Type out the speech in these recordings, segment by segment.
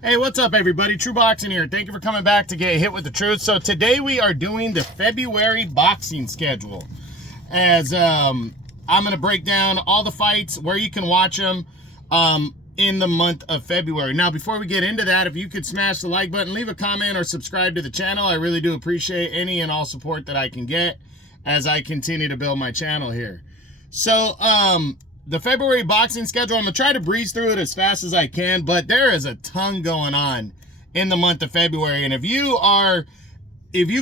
Hey, what's up, everybody? True Boxing here. Thank you for coming back to get hit with the truth. So today we are doing the February boxing schedule. As I'm going to break down all the fights, where you can watch them in the month of February. Now, before we get into that, if you could smash the like button, leave a comment, or subscribe to the channel, I really do appreciate any and all support that I can get as I continue to build my channel here. So, the February boxing schedule, I'm going to try to breeze through it as fast as I can, but there is a ton going on in the month of February. And if you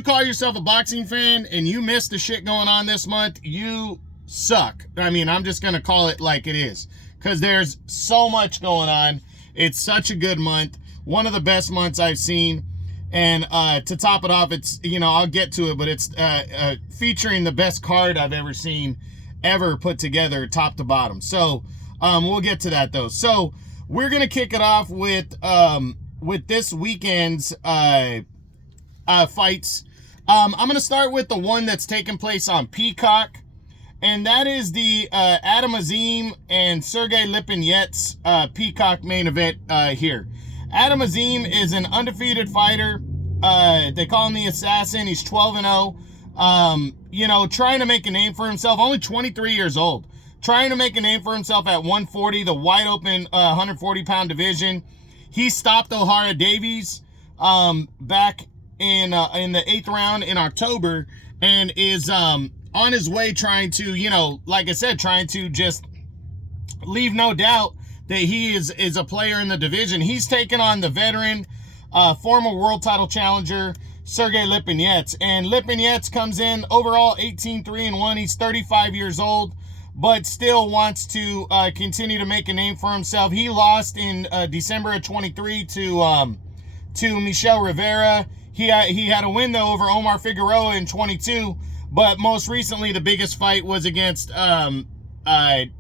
call yourself a boxing fan and you miss the shit going on this month, you suck. I mean, I'm just going to call it like it is, because there's so much going on. It's such a good month. One of the best months I've seen. And to top it off, it's, I'll get to it, but it's featuring the best card I've ever seen ever put together top to bottom. So we'll get to that though. So we're gonna kick it off with this weekend's fights. I'm gonna start with the one that's taking place on Peacock, and that is the Adam Azim and Sergey Lipinets Peacock main event here. Adam Azim is an undefeated fighter. They call him the Assassin. He's 12-0. Trying to make a name for himself, only 23 years old, trying to make a name for himself at 140, the wide open 140-pound division. He stopped O'Hara Davies back in the 8th round in October, and is on his way trying to, like I said, trying to just leave no doubt that he is a player in the division. He's taken on the veteran, former world title challenger, Sergey Lipinets. And Lipinets comes in overall 18-3-1. He's 35 years old, but still wants to continue to make a name for himself. He lost in December of 23 to Michel Rivera. He had a win, though, over Omar Figueroa in 22, but most recently the biggest fight was against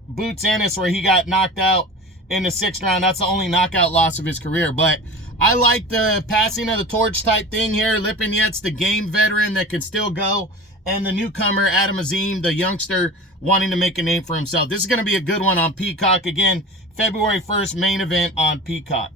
Boots Ennis, where he got knocked out in the 6th round. That's the only knockout loss of his career. But I like the passing of the torch type thing here. Lipinets, the game veteran that can still go, and the newcomer, Adam Azim, the youngster wanting to make a name for himself. This is going to be a good one on Peacock. Again, February 1st, main event on Peacock.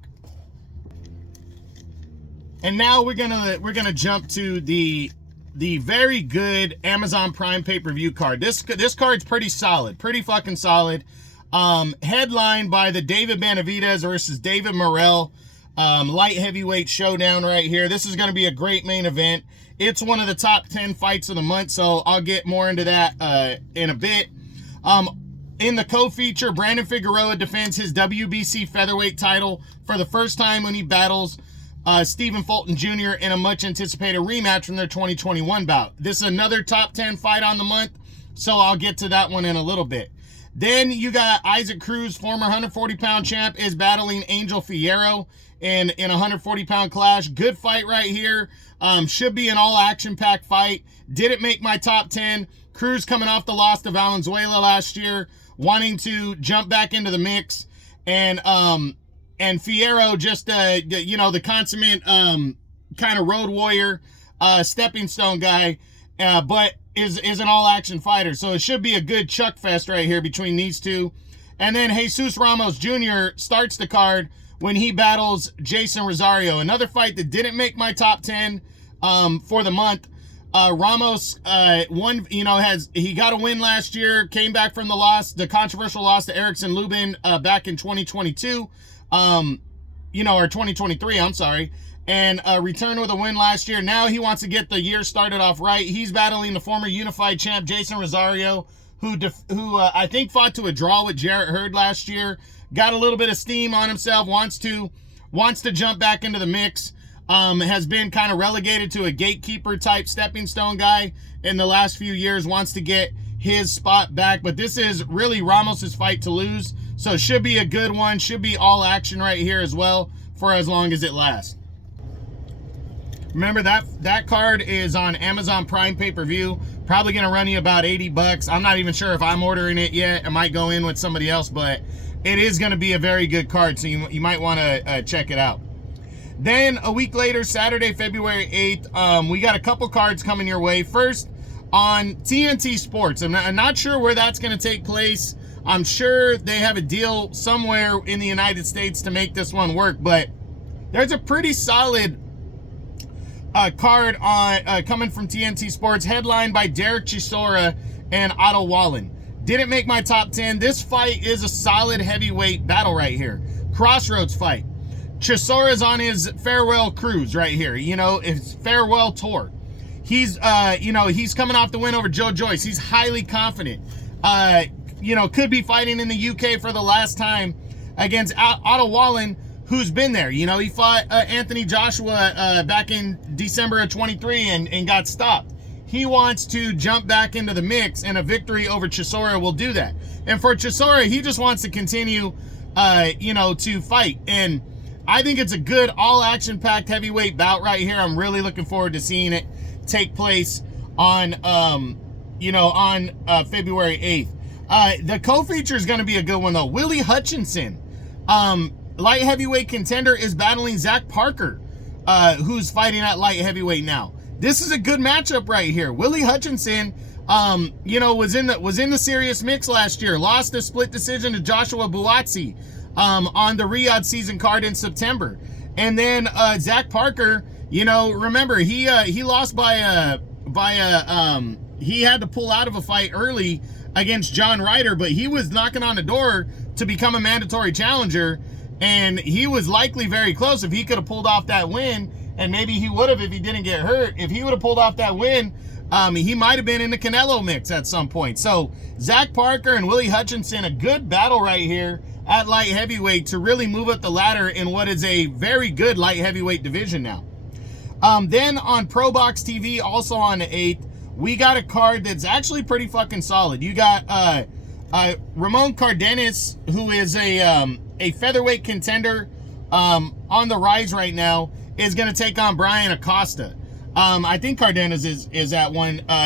And now we're gonna jump to the very good Amazon Prime pay-per-view card. This card's pretty solid, pretty fucking solid. Headlined by the David Benavidez versus David Morrell light heavyweight showdown right here. This is going to be a great main event. It's one of the top 10 fights of the month, so I'll get more into that in a bit. In the co-feature, Brandon Figueroa defends his WBC featherweight title for the first time when he battles Stephen Fulton Jr. in a much-anticipated rematch from their 2021 bout. This is another top 10 fight on the month, so I'll get to that one in a little bit. Then you got Isaac Cruz, former 140-pound champ, is battling Angel Fierro in a 140-pound clash. Good fight right here. Should be an all-action-packed fight. Didn't make my top 10. Cruz coming off the loss to Valenzuela last year, wanting to jump back into the mix. And Fierro, just, the consummate kind of road warrior, stepping stone guy, but is an all-action fighter. So it should be a good chuck fest right here between these two. And then Jesus Ramos Jr. starts the card when he battles Jason Rosario. Another fight that didn't make my top 10 for the month. Ramos won, he got a win last year, came back from the controversial loss to Erickson Lubin back in 2022, or 2023, I'm sorry. And returned with a win last year. Now he wants to get the year started off right. He's battling the former unified champ Jason Rosario, who I think fought to a draw with Jarrett Hurd last year. Got a little bit of steam on himself. Wants to jump back into the mix. Has been kind of relegated to a gatekeeper type stepping stone guy in the last few years. Wants to get his spot back. But this is really Ramos's fight to lose. So should be a good one. Should be all action right here as well for as long as it lasts. Remember that card is on Amazon Prime pay-per-view. Probably going to run you about $80. I'm not even sure if I'm ordering it yet. I might go in with somebody else, but it is going to be a very good card, so you might want to check it out. Then a week later, Saturday, February 8th, we got a couple cards coming your way. First, on TNT Sports. I'm not sure where that's going to take place. I'm sure they have a deal somewhere in the United States to make this one work, but there's a pretty solid card on coming from TNT Sports, headlined by Derek Chisora and Otto Wallen. Didn't make my top 10. This fight is a solid heavyweight battle right here. Crossroads fight. Chisora's on his farewell cruise right here. You know, his farewell tour. He's, he's coming off the win over Joe Joyce. He's highly confident. Could be fighting in the UK for the last time against Otto Wallen, who's been there. You know, he fought Anthony Joshua back in December of 23 and got stopped. He wants to jump back into the mix, and a victory over Chisora will do that. And for Chisora, he just wants to continue, to fight. And I think it's a good all-action-packed heavyweight bout right here. I'm really looking forward to seeing it take place on, February 8th. The co-feature is going to be a good one, though. Willie Hutchinson, light heavyweight contender, is battling Zach Parker, who's fighting at light heavyweight now. This is a good matchup right here. Willie Hutchinson, was in the serious mix last year. Lost a split decision to Joshua Buatsi on the Riyadh season card in September. And then Zach Parker, remember he lost he had to pull out of a fight early against John Ryder, but he was knocking on the door to become a mandatory challenger, and he was likely very close. If he could have pulled off that win, and maybe he would have if he didn't get hurt, if he would have pulled off that win, he might have been in the Canelo mix at some point. So Zach Parker and Willie Hutchinson, a good battle right here at light heavyweight to really move up the ladder in what is a very good light heavyweight division now. Then on Pro Box TV, also on the 8th, we got a card that's actually pretty fucking solid. You got Ramon Cardenas, who is a featherweight contender on the rise right now, is going to take on Brian Acosta. I think Cardenas is at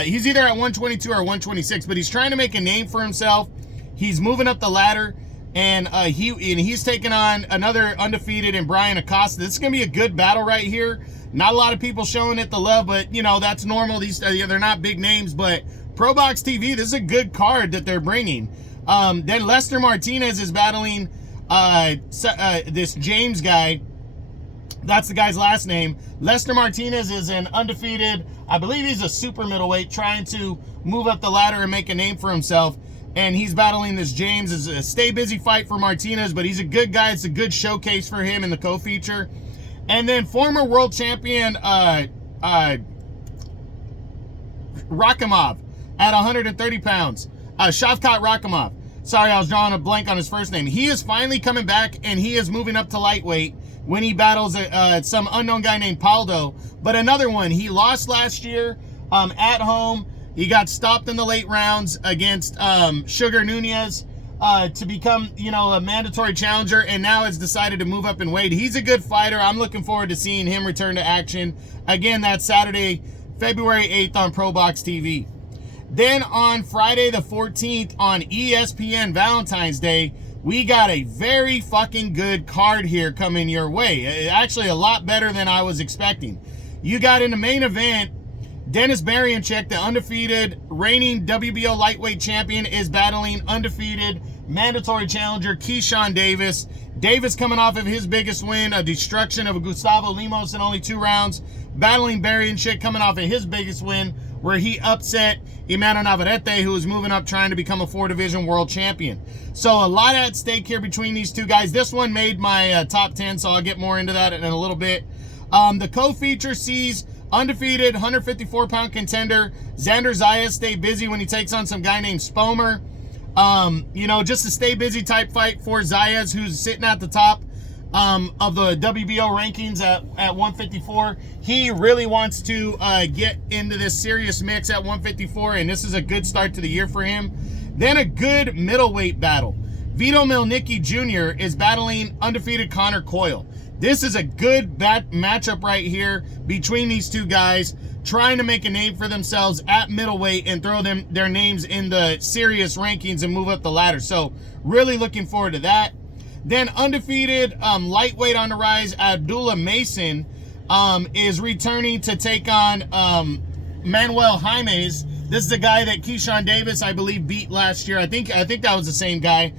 he's either at 122 or 126, but he's trying to make a name for himself. He's moving up the ladder, and he's taking on another undefeated in Brian Acosta. This is going to be a good battle right here. Not a lot of people showing it the love, but that's normal. They're not big names, but Pro Box TV, this is a good card that they're bringing. Then Lester Martinez is battling this James guy. That's the guy's last name. Lester Martinez is an undefeated, I believe he's a super middleweight, trying to move up the ladder and make a name for himself. And he's battling this James. It's a stay busy fight for Martinez, but he's a good guy. It's a good showcase for him in the co-feature. And then former world champion Rakhimov at 130 pounds. Shavkat Rakhimov. Sorry, I was drawing a blank on his first name. He is finally coming back, and he is moving up to lightweight when he battles some unknown guy named Paldo. But another one, he lost last year at home. He got stopped in the late rounds against Sugar Nunez to become, a mandatory challenger, and now has decided to move up in weight. He's a good fighter. I'm looking forward to seeing him return to action. Again, that's Saturday, February 8th on Pro Box TV. Then on Friday the 14th on ESPN Valentine's Day, we got a very fucking good card here coming your way. Actually, a lot better than I was expecting. You got in the main event, Dennis Berianchek, the undefeated reigning WBO lightweight champion, is battling undefeated mandatory challenger Keyshawn Davis. Davis coming off of his biggest win, a destruction of Gustavo Lemos in only 2 rounds, battling Berianchek coming off of his biggest win, where he upset Emmanuel Navarrete, who is moving up trying to become a 4-division world champion. So a lot at stake here between these two guys. This one made my top 10, so I'll get more into that in a little bit. The co-feature sees undefeated 154-pound contender Xander Zayas stay busy when he takes on some guy named Spomer. Just a stay busy type fight for Zayas, who's sitting at the top of the WBO rankings at 154. He really wants to get into this serious mix at 154, and this is a good start to the year for him. Then a good middleweight battle. Vito Mielnicki Jr. is battling undefeated Connor Coyle. This is a good matchup right here between these two guys, trying to make a name for themselves at middleweight and throw their names in the serious rankings and move up the ladder. So really looking forward to that. Then undefeated lightweight on the rise, Abdullah Mason is returning to take on Manuel Jaimes. This is the guy that Keyshawn Davis, I believe, beat last year. I think that was the same guy.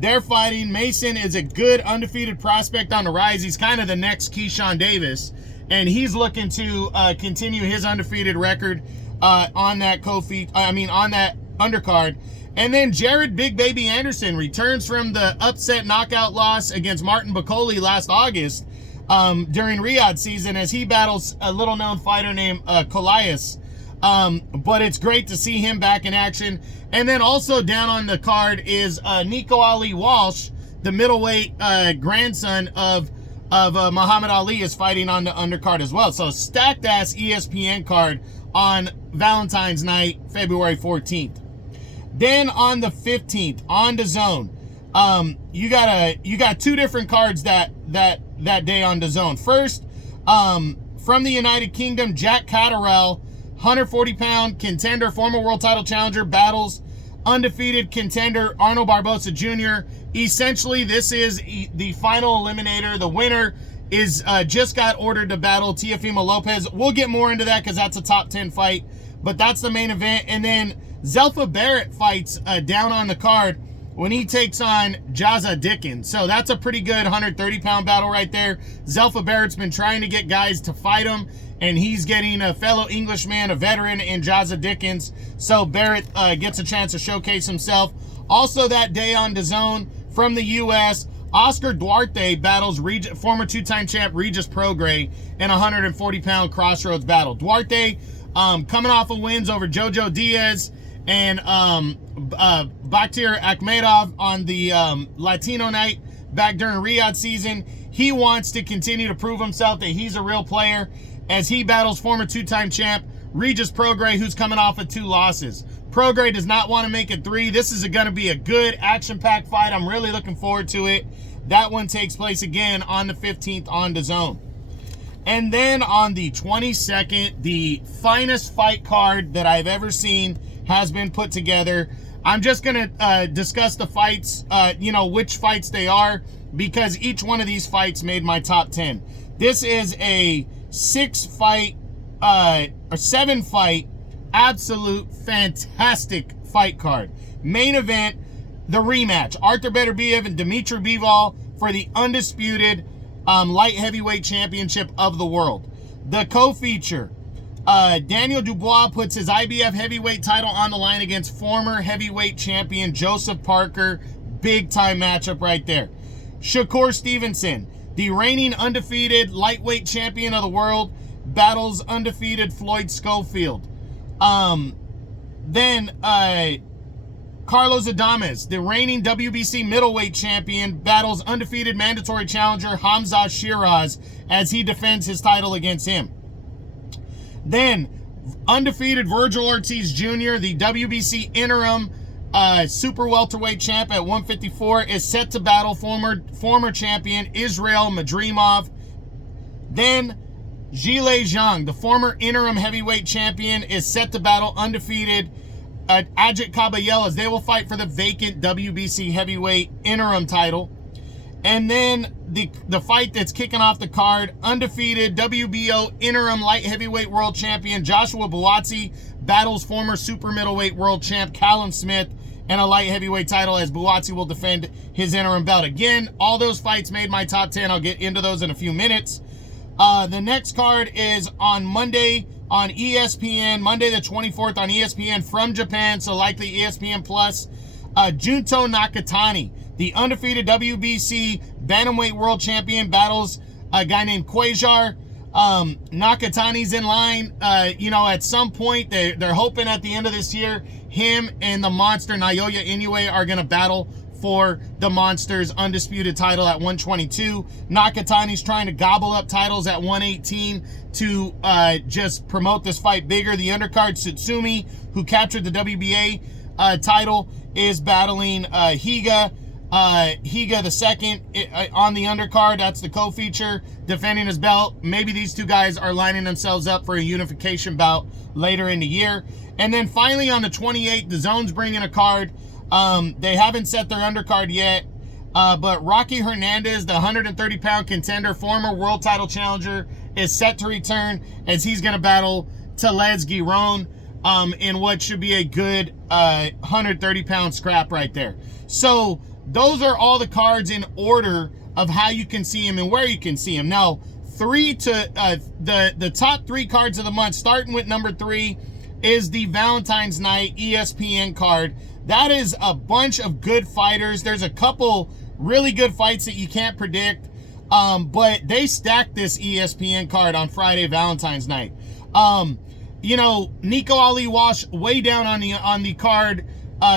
They're fighting. Mason is a good undefeated prospect on the rise. He's kind of the next Keyshawn Davis, and he's looking to continue his undefeated record on that on that undercard. And then Jared Big Baby Anderson returns from the upset knockout loss against Martin Bakole last August during Riyadh season, as he battles a little-known fighter named Colias. But it's great to see him back in action. And then also down on the card is Nico Ali Walsh, the middleweight grandson of Muhammad Ali, is fighting on the undercard as well. So stacked ass ESPN card on Valentine's night, February 14th. Then on the 15th, on DAZN, you got two different cards that day on DAZN. First, from the United Kingdom, Jack Catterall, 140-pound contender, former world title challenger, battles undefeated contender Arnold Barbosa Jr. Essentially, this is the final eliminator. The winner is just got ordered to battle Teofimo Lopez. We'll get more into that because that's a top 10 fight, but that's the main event. And then Zelfa Barrett fights down on the card when he takes on Jaza Dickens. So that's a pretty good 130-pound battle right there. Zelfa Barrett's been trying to get guys to fight him, and he's getting a fellow Englishman, a veteran in Jaza Dickens. So Barrett gets a chance to showcase himself. Also that day on DAZN, from the U.S., Oscar Duarte battles former two-time champ Regis Prograis in a 140-pound crossroads battle. Duarte coming off of wins over Jojo Diaz and Bakhtir Akhmedov on the Latino night back during Riyadh season. He wants to continue to prove himself that he's a real player as he battles former two-time champ Regis Prograis, who's coming off of 2 losses. Prograis does not want to make it 3. This is going to be a good action-packed fight. I'm really looking forward to it. That one takes place again on the 15th on DAZN. And then on the 22nd, the finest fight card that I've ever seen has been put together. I'm just going to discuss the fights, which fights they are, because each one of these fights made my top 10. This is a 7-fight, absolute fantastic fight card. Main event, the rematch. Arthur Beterbiev and Dmitry Bivol for the undisputed light heavyweight championship of the world. The co-feature, Daniel Dubois puts his IBF heavyweight title on the line against former heavyweight champion Joseph Parker. Big time matchup right there. Shakur Stevenson, the reigning undefeated lightweight champion of the world, battles undefeated Floyd Schofield. Then Carlos Adames, the reigning WBC middleweight champion, battles undefeated mandatory challenger Hamza Shiraz as he defends his title against him. Then undefeated Virgil Ortiz Jr., the WBC interim super welterweight champ at 154, is set to battle former champion Israel Madrimov. Then Zhilei Zhang, the former interim heavyweight champion, is set to battle undefeated Ajit Kabayel, as they will fight for the vacant WBC heavyweight interim title. And then the fight that's kicking off the card, undefeated WBO interim light heavyweight world champion Joshua Buatsi battles former super middleweight world champ Callum Smith and a light heavyweight title, as Buatsi will defend his interim belt. Again, all those fights made my top 10. I'll get into those in a few minutes. The next card is on Monday on ESPN, Monday the 24th on ESPN from Japan, so likely ESPN Plus. Junto Nakatani, the undefeated WBC bantamweight world champion, battles a guy named Quasar. Nakatani's in line. At some point, they're hoping at the end of this year, him and the monster Naoya Inoue are going to battle for the Monster's undisputed title at 122. Nakatani's trying to gobble up titles at 118 to just promote this fight bigger. The undercard, Tsutsumi, who captured the WBA title, is battling Higa. Higa the second on the undercard. That's the co-feature, defending his belt. Maybe these two guys are lining themselves up for a unification bout later in the year. And then finally on the 28th, DAZN's bringing a card. They haven't set their undercard yet, but Rocky Hernandez, the 130-pound contender, former world title challenger, is set to return as he's going to battle Tellez Giron in what should be a good 130-pound scrap right there. So those are all the cards in order of how you can see them and where you can see them. Now, the top 3 cards of the month, starting with number 3, is the Valentine's Night ESPN card. That is a bunch of good fighters. There's a couple really good fights that you can't predict, but they stacked this ESPN card on Friday, Valentine's Night. You know, Nico Ali Walsh way down on the card,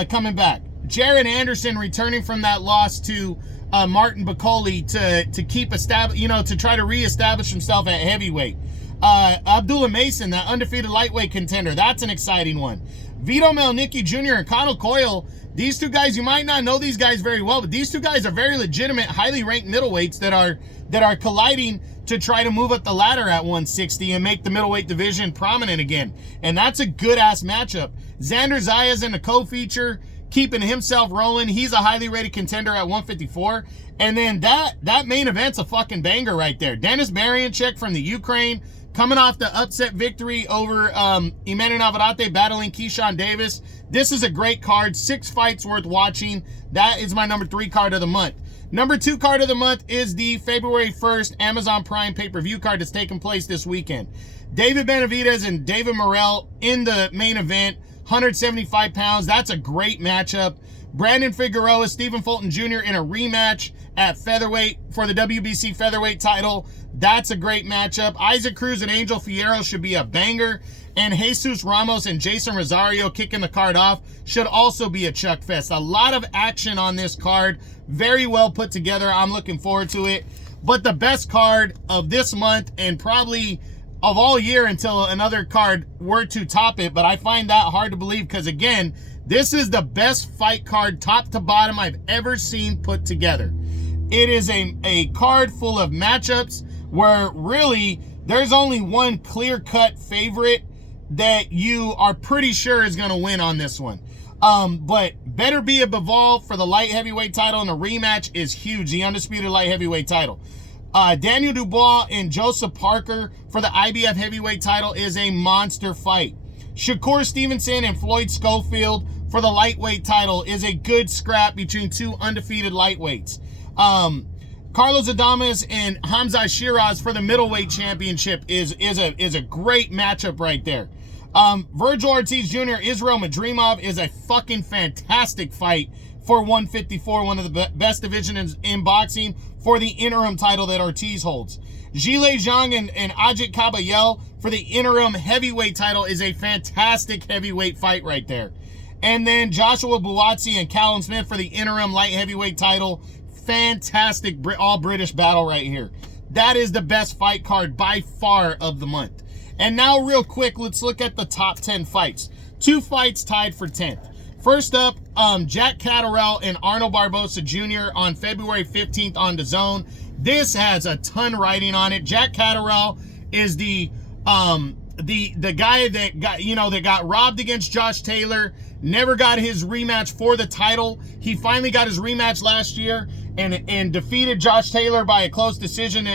coming back. Jared Anderson returning from that loss to Martin Bakole to keep to try to reestablish himself at heavyweight. Abdullah Mason, that undefeated lightweight contender, that's an exciting one. Vito Melnicki Jr. and Conor Coyle, these 2 guys, you might not know these guys very well, but these 2 guys are very legitimate, highly ranked middleweights that are colliding to try to move up the ladder at 160 and make the middleweight division prominent again. And that's a good-ass matchup. Xander Zayas in the co-feature, keeping himself rolling. He's a highly rated contender at 154. And then that main event's a fucking banger right there. Denis Berianchek from the Ukraine, coming off the upset victory over Emmanuel Navarrete, battling Keyshawn Davis. This is a great card. 6 fights worth watching. That is my number 3 card of the month. Number 2 card of the month is the February 1st Amazon Prime pay-per-view card that's taking place this weekend. David Benavidez and David Morrell in the main event, 175 pounds. That's a great matchup. Brandon Figueroa, Stephen Fulton Jr. in a rematch at featherweight for the WBC featherweight title. That's a great matchup. Isaac Cruz and Angel Fierro should be a banger. And Jesus Ramos and Jason Rosario kicking the card off should also be a chuck fest. A lot of action on this card. Very well put together. I'm looking forward to it. But the best card of this month, and probably of all year until another card were to top it, but I find that hard to believe because, again, this is the best fight card top to bottom I've ever seen put together. It is a card full of matchups where really there's only one clear-cut favorite that you are pretty sure is going to win on this one. But Beterbiev Bivol for the light heavyweight title, and the rematch is huge, the undisputed light heavyweight title. Daniel Dubois and Joseph Parker for the IBF heavyweight title is a monster fight. Shakur Stevenson and Floyd Schofield for the lightweight title is a good scrap between 2 undefeated lightweights. Carlos Adames and Hamza Shiraz for the middleweight championship is a great matchup right there. Virgil Ortiz Jr., Israel Madrimov is a fucking fantastic fight for 154, one of the best divisions in boxing, for the interim title that Ortiz holds. Zhilei Zhang and Ajit Kabayel for the interim heavyweight title is a fantastic heavyweight fight right there. And then Joshua Buatsi and Callum Smith for the interim light heavyweight title. Fantastic all British battle right here. That is the best fight card by far of the month. And now real quick, let's look at the top 10 fights. 2 fights tied for 10th. First up, Jack Catterall and Arnold Barboza Jr. on February 15th on DAZN. This has a ton riding on it. Jack Catterall is the guy that got robbed against Josh Taylor, never got his rematch for the title. He finally got his rematch last year and defeated Josh Taylor by a close decision,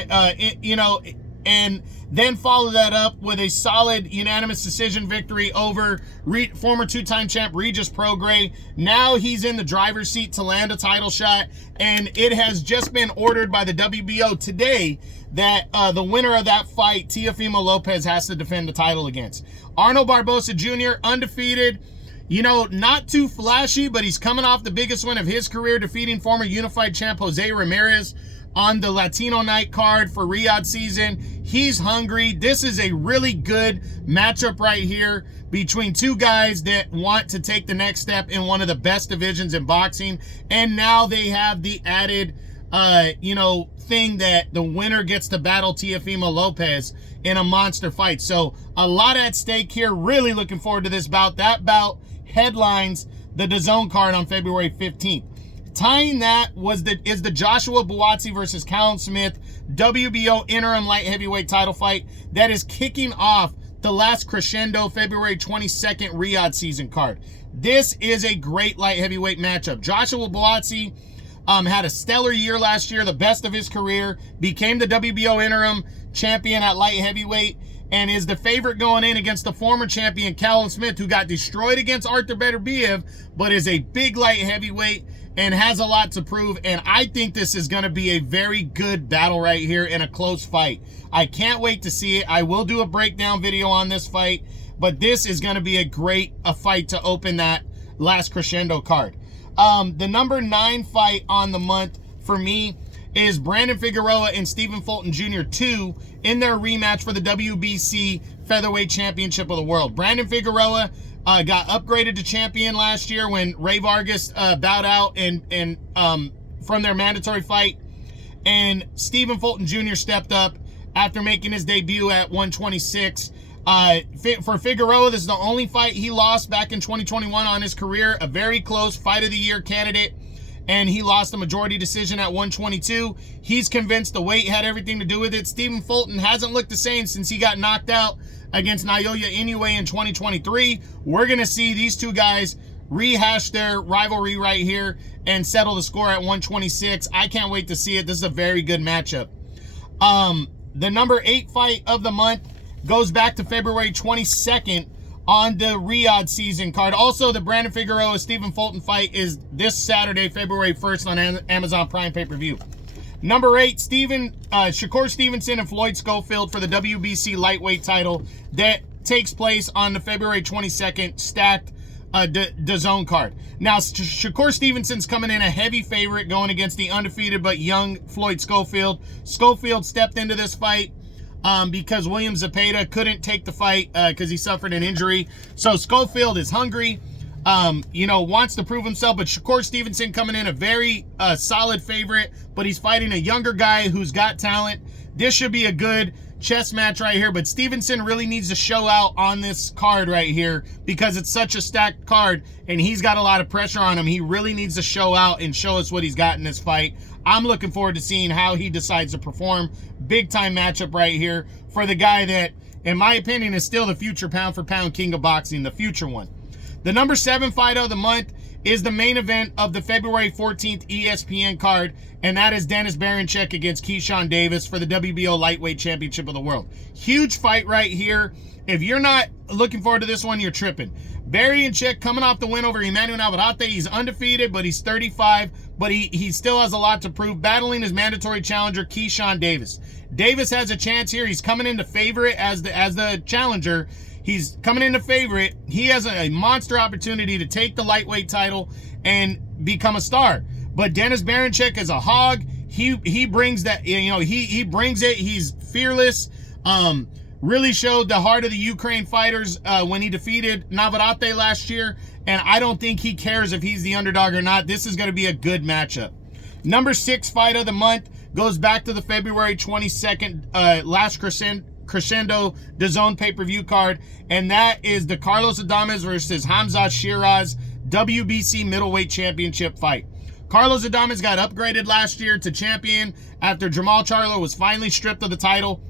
and then followed that up with a solid unanimous decision victory over former 2-time champ Regis Prograis. Now he's in the driver's seat to land a title shot, and it has just been ordered by the WBO today that the winner of that fight, Teofimo Lopez, has to defend the title against. Arnold Barboza Jr., undefeated. Not too flashy, but he's coming off the biggest win of his career, defeating former unified champ Jose Ramirez on the Latino night card for Riyadh season. He's hungry. This is a really good matchup right here between 2 guys that want to take the next step in one of the best divisions in boxing. And now they have the added, thing that the winner gets to battle Teofimo Lopez in a monster fight. So a lot at stake here. Really looking forward to this bout. That bout headlines the DAZN card on February 15th. Tying that is the Joshua Buatsi versus Callum Smith WBO interim light heavyweight title fight that is kicking off the last crescendo February 22nd Riyadh season card. This is a great light heavyweight matchup. Joshua Buatsi had a stellar year last year, the best of his career, became the WBO interim champion at light heavyweight, and is the favorite going in against the former champion Callum Smith, who got destroyed against Arthur Beterbiev, but is a big light heavyweight and has a lot to prove. And I think this is going to be a very good battle right here in a close fight. I can't wait to see it. I will do a breakdown video on this fight, but this is going to be a fight to open that last crescendo card. The number 9 fight on the month for me is Brandon Figueroa and Stephen Fulton Jr. 2 in their rematch for the WBC Featherweight Championship of the World. Brandon Figueroa got upgraded to champion last year when Ray Vargas bowed out and from their mandatory fight, and Stephen Fulton Jr. stepped up after making his debut at 126. For Figueroa, this is the only fight he lost back in 2021 on his career, a very close fight of the year candidate, and he lost a majority decision at 122. He's convinced the weight had everything to do with it. Stephen Fulton hasn't looked the same since he got knocked out against Naoya Inoue in 2023. We're going to see these two guys rehash their rivalry right here and settle the score at 126. I can't wait to see it. This is a very good matchup. The number 8 fight of the month goes back to February 22nd on the Riyadh season card. Also, the Brandon Figueroa Stephen Fulton fight is this Saturday, February 1st on Amazon Prime pay-per-view. Number 8, Shakur Stevenson and Floyd Schofield for the WBC lightweight title that takes place on the February 22nd stacked DAZN card. Now, Shakur Stevenson's coming in a heavy favorite going against the undefeated but young Floyd Schofield. Schofield stepped into this fight because William Zepeda couldn't take the fight because he suffered an injury. So Schofield is hungry, wants to prove himself, but Shakur Stevenson coming in a very solid favorite, but he's fighting a younger guy who's got talent. This should be a good chess match right here, but Stevenson really needs to show out on this card right here because it's such a stacked card and he's got a lot of pressure on him. He really needs to show out and show us what he's got in this fight. I'm looking forward to seeing how he decides to perform. Big time matchup right here for the guy that, in my opinion, is still the future pound for pound king of boxing, the future one. The number 7 fight of the month is the main event of the February 14th ESPN card, and that is Dennis Berinchyk against Keyshawn Davis for the WBO Lightweight Championship of the World. Huge fight right here. If you're not looking forward to this one, you're tripping. Berinchyk coming off the win over Emmanuel Navarrete. He's undefeated, but he's 35, but he still has a lot to prove, battling his mandatory challenger, Keyshawn Davis. Davis has a chance here. He's coming into favorite as the challenger. He's coming into favorite. He has a monster opportunity to take the lightweight title and become a star. But Dennis Berinchyk is a hog. He brings that, he brings it. He's fearless. Really showed the heart of the Ukraine fighters when he defeated Navarrete last year. And I don't think he cares if he's the underdog or not. This is going to be a good matchup. Number 6 fight of the month goes back to the February 22nd last Crescendo DAZN pay-per-view card, and that is the Carlos Adames versus Khamzat Shiraz WBC middleweight championship fight. Carlos Adames got upgraded last year to champion after Jermall Charlo was finally stripped of the title,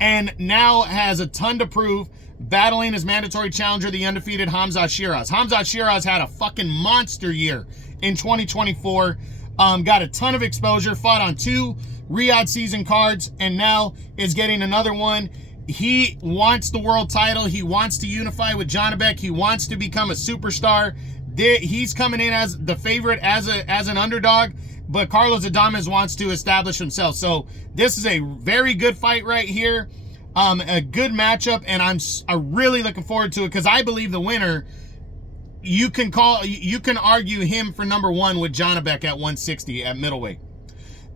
and now has a ton to prove, battling his mandatory challenger, the undefeated Khamzat Shiraz. Khamzat Shiraz had a fucking monster year in 2024. Got a ton of exposure, fought on 2 Riyadh season cards, and now is getting another one. He wants the world title. He wants to unify with Janibek. He wants to become a superstar. He's coming in as the favorite, as an underdog, but Carlos Adames wants to establish himself. So this is a very good fight right here, a good matchup, and I'm really looking forward to it because I believe the winner, you can argue him for number 1 with Janibek at 160 at middleweight.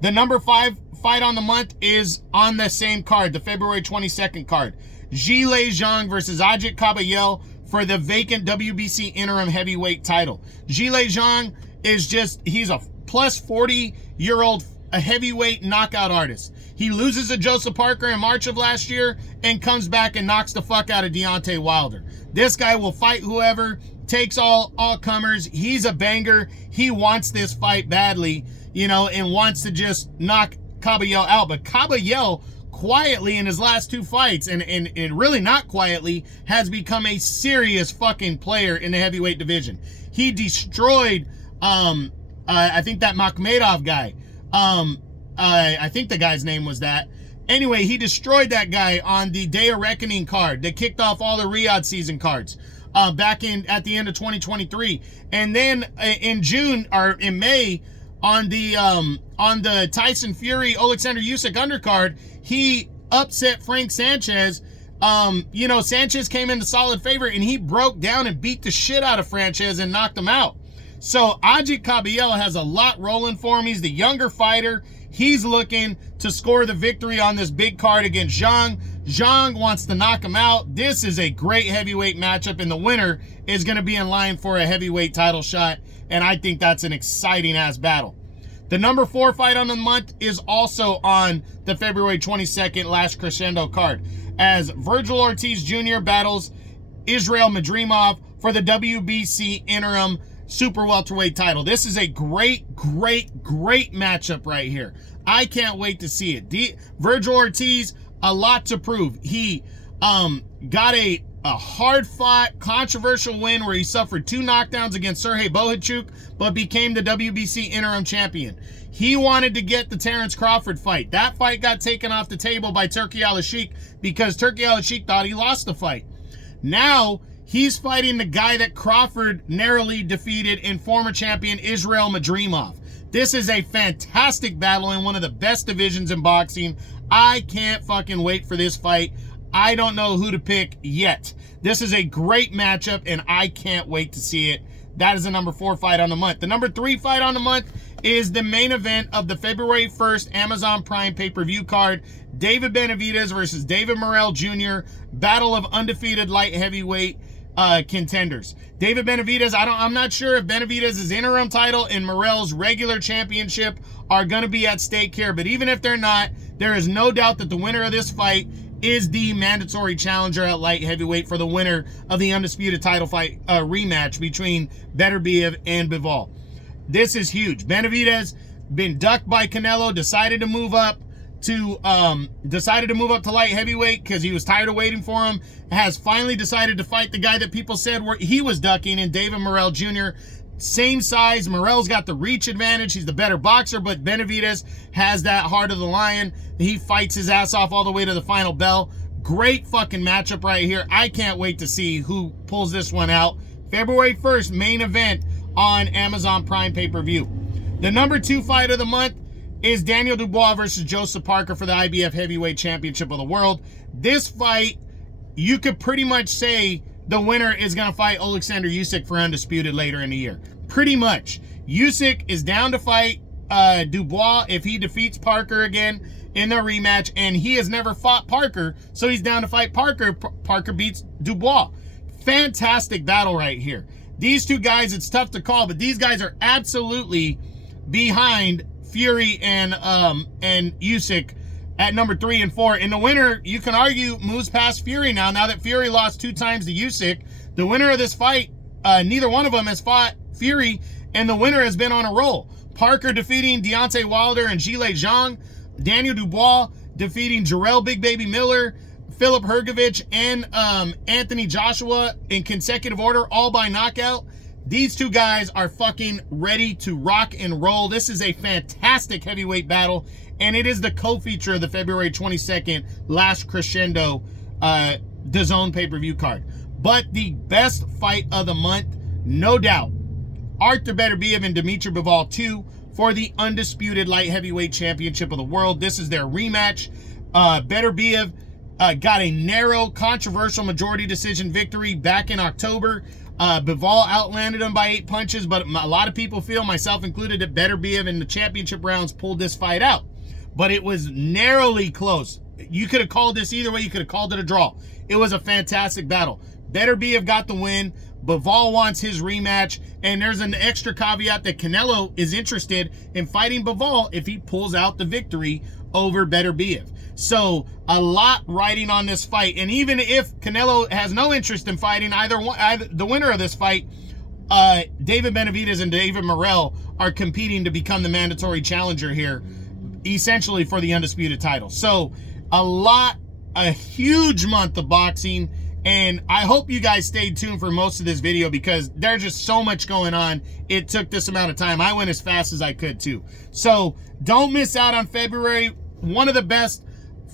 The number 5 fight on the month is on the same card, the February 22nd card. Zhilei Zhang versus Ajit Kabayel for the vacant WBC interim heavyweight title. Zhilei Zhang is he's a plus 40-year-old heavyweight knockout artist. He loses to Joseph Parker in March of last year and comes back and knocks the fuck out of Deontay Wilder. This guy will fight whoever, takes all comers. He's a banger. He wants this fight badly, and wants to just knock Kabayel out. But Kabayel quietly in his last 2 fights, and really not quietly, has become a serious fucking player in the heavyweight division. He destroyed, I think that Makhmedov guy. I think the guy's name was that. Anyway, he destroyed that guy on the Day of Reckoning card that kicked off all the Riyadh season cards. back at the end of 2023. And then in June or in May, on the Tyson Fury Alexander Usyk undercard, he upset Frank Sanchez. Sanchez came into solid favor, and he broke down and beat the shit out of Sanchez and knocked him out. So Aji Cabello has a lot rolling for him. He's the younger fighter. He's looking to score the victory on this big card against Zhang. Zhang wants to knock him out. This is a great heavyweight matchup, and the winner is going to be in line for a heavyweight title shot, and I think that's an exciting-ass battle. The number 4 fight on the month is also on the February 22nd Last Crescendo card, as Virgil Ortiz Jr. battles Israel Madrimov for the WBC interim super welterweight title. This is a great matchup right here. I can't wait to see it. Virgil Ortiz, a lot to prove. He got a hard-fought, controversial win where he suffered 2 knockdowns against Sergey Bohachuk, but became the WBC interim champion. He wanted to get the Terrence Crawford fight. That fight got taken off the table by Turki Al-Sheikh because Turki Al-Sheikh thought he lost the fight. Now, he's fighting the guy that Crawford narrowly defeated in former champion Israel Madrimov. This is a fantastic battle in one of the best divisions in boxing. I can't fucking wait for this fight. I don't know who to pick yet. This is a great matchup, and I can't wait to see it. That is the number 4 fight on the month. The number 3 fight on the month is the main event of the February 1st Amazon Prime pay-per-view card. David Benavidez versus David Morrell Jr. Battle of undefeated light heavyweight contenders. David Benavidez, I'm not sure if Benavidez's interim title and Morrell's regular championship are going to be at stake here, but even if they're not, there is no doubt that the winner of this fight is the mandatory challenger at light heavyweight for the winner of the undisputed title fight rematch between Beterbiev and Bivol. This is huge. Benavidez been ducked by Canelo, decided to move up to light heavyweight because he was tired of waiting for him. Has finally decided to fight the guy that people said he was ducking in David Morrell Jr. Same size. Morrell's got the reach advantage. He's the better boxer, but Benavidez has that heart of the lion. He fights his ass off all the way to the final bell. Great fucking matchup right here. I can't wait to see who pulls this one out. February 1st, main event on Amazon Prime pay-per-view. The number 2 fight of the month is Daniel Dubois versus Joseph Parker for the IBF Heavyweight Championship of the World. This fight, you could pretty much say the winner is going to fight Alexander Usyk for undisputed later in the year. Pretty much. Usyk is down to fight Dubois if he defeats Parker again in the rematch, and he has never fought Parker, so he's down to fight Parker. Parker beats Dubois. Fantastic battle right here. These two guys, it's tough to call, but these guys are absolutely behind Fury and Usyk at number 3 and 4. And the winner, you can argue, moves past Fury now that Fury lost 2 times to Usyk. The winner of this fight, neither one of them has fought Fury, and the winner has been on a roll. Parker defeating Deontay Wilder and Zhilei Zhang. Daniel Dubois defeating Jarrell Big Baby Miller, Philip Hrgovic, and Anthony Joshua in consecutive order, all by knockout. These two guys are fucking ready to rock and roll. This is a fantastic heavyweight battle, and it is the co-feature of the February 22nd Last Crescendo DAZN pay-per-view card. But the best fight of the month, no doubt, Artur Beterbiev and Dimitri Bivol 2 for the undisputed light heavyweight championship of the world. This is their rematch. Beterbiev got a narrow, controversial majority decision victory back in October. Bivol outlanded him by 8 punches, but a lot of people feel, myself included, that Beterbiev in the championship rounds pulled this fight out. But it was narrowly close. You could have called this either way. You could have called it a draw. It was a fantastic battle. Beterbiev got the win. Bivol wants his rematch, and there's an extra caveat that Canelo is interested in fighting Bivol if he pulls out the victory over Beterbiev. So a lot riding on this fight, and even if Canelo has no interest in fighting either the winner of this fight, David Benavidez and David Morrell are competing to become the mandatory challenger here, essentially for the undisputed title. So a huge month of boxing. And I hope you guys stayed tuned for most of this video because there's just so much going on. It took this amount of time. I went as fast as I could too. So don't miss out on February. One of the best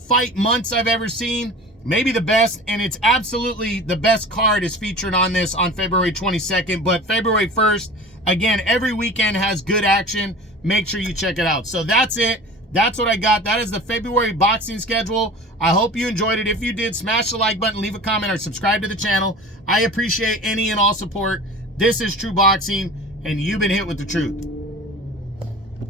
fight months I've ever seen. maybe the best, and it's absolutely the best card is featured on this on February 22nd. But February 1st, again, every weekend has good action. Make sure you check it out. So that's it. That's what I got. That is the February boxing schedule. I hope you enjoyed it. If you did, smash the like button, leave a comment, or subscribe to the channel. I appreciate any and all support. This is True Boxing, and you've been hit with the truth.